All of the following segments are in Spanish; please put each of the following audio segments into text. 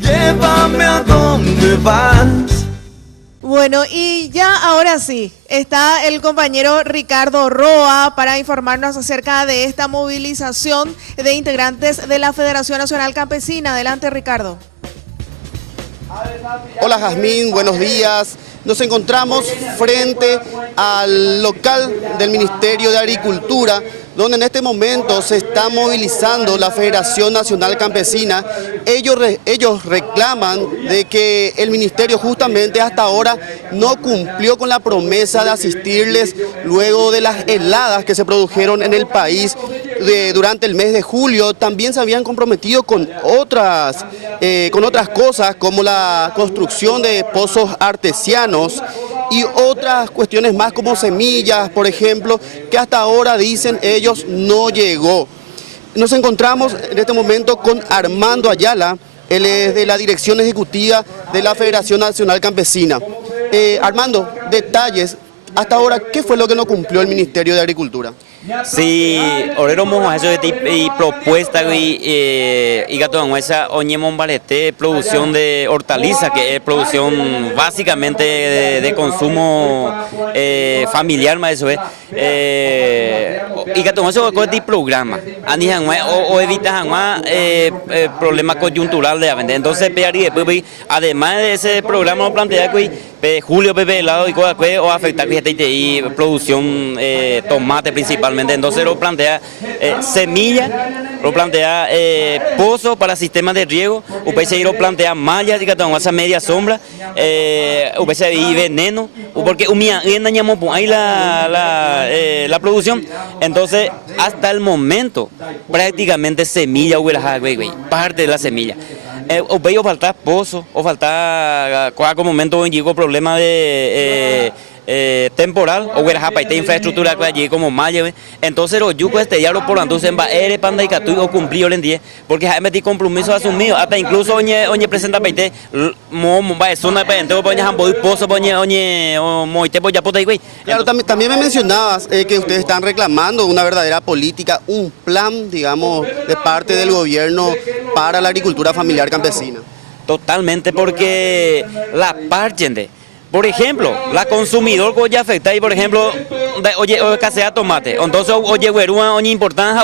Llévame a donde vas. Bueno, y ya ahora sí, está el compañero Ricardo Roa para informarnos acerca de esta movilización de integrantes de la Federación Nacional Campesina. Adelante, Ricardo. Hola Jazmín, buenos días. Nos encontramos frente al local del Ministerio de Agricultura, donde en este momento se está movilizando la Federación Nacional Campesina. Ellos reclaman de que el ministerio justamente hasta ahora no cumplió con la promesa de asistirles luego de las heladas que se produjeron en el país durante el mes de julio. También se habían comprometido con otras cosas como la construcción de pozos artesianos y otras cuestiones más como semillas, por ejemplo, que hasta ahora dicen ellos no llegó. Nos encontramos en este momento con Armando Ayala, él es de la Dirección Ejecutiva de la Federación Nacional Campesina. Armando, detalles, hasta ahora, ¿qué fue lo que no cumplió el Ministerio de Agricultura? Sí, ahora vamos a hacer propuesta y gato esa oñe mombarete producción de hortaliza, que es producción básicamente de consumo familiar, más eso es. Y gato eso es programa, o evita problemas coyunturales de vender. Entonces, además de ese programa, lo plantea que julio pepe helado y cosas o afectar y producción tomate principalmente. Entonces lo plantea semilla, lo plantea pozo para sistemas de riego, lo plantea mallas y esa media sombra, y veneno, porque ahí la producción. Entonces hasta el momento prácticamente semilla parte de la semilla. O falta pozo, o falta cada momento llegó problema de temporal o de infraestructura que allí como maya. Entonces los yucos ya lo por entonces en baere panda y catu o cumplió el día porque hay metí compromiso asumido hasta incluso oñe presenta paite va zona para entero poñe hambo pozo poñe moite ya pota y güey. Claro, también me mencionabas que ustedes están reclamando una verdadera política, un plan, digamos, de parte del gobierno para la agricultura familiar campesina. Totalmente, porque la parte por ejemplo, la consumidor que ya afecta y por ejemplo, oye, casea tomate, entonces oye, oye, importante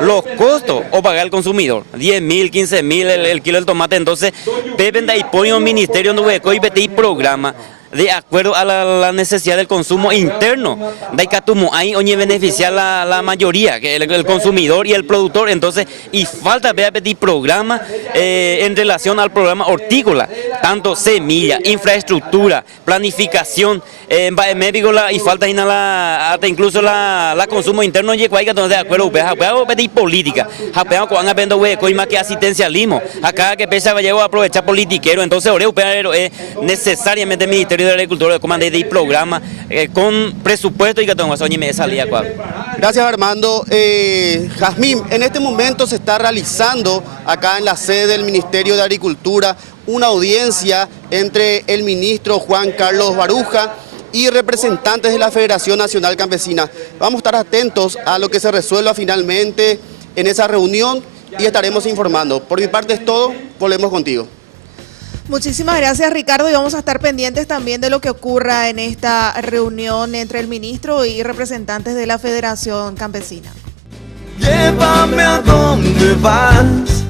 los costos o pagar al consumidor, 10.000, 15.000 el kilo del tomate, entonces, Pepe y pone un ministerio donde y programa de acuerdo a la necesidad del consumo interno. Hay oye beneficiar la mayoría, que el consumidor y el productor. Entonces, y falta pedir programa en relación al programa hortícola, tanto semilla, infraestructura, planificación, médico y falta hasta incluso la consumo interno y hay que de acuerdo pedir política, más que asistencialismo, acá que pesa va a aprovechar politiquero, entonces es necesariamente el Ministerio de Agricultura de comandante de programa con presupuesto y que tengo me salía. Gracias Armando. Jazmín, en este momento se está realizando acá en la sede del Ministerio de Agricultura una audiencia entre el ministro Juan Carlos Baruja y representantes de la Federación Nacional Campesina. Vamos a estar atentos a lo que se resuelva finalmente en esa reunión y estaremos informando. Por mi parte es todo, volvemos contigo. Muchísimas gracias, Ricardo, y vamos a estar pendientes también de lo que ocurra en esta reunión entre el ministro y representantes de la Federación Campesina. Llévame a donde vas.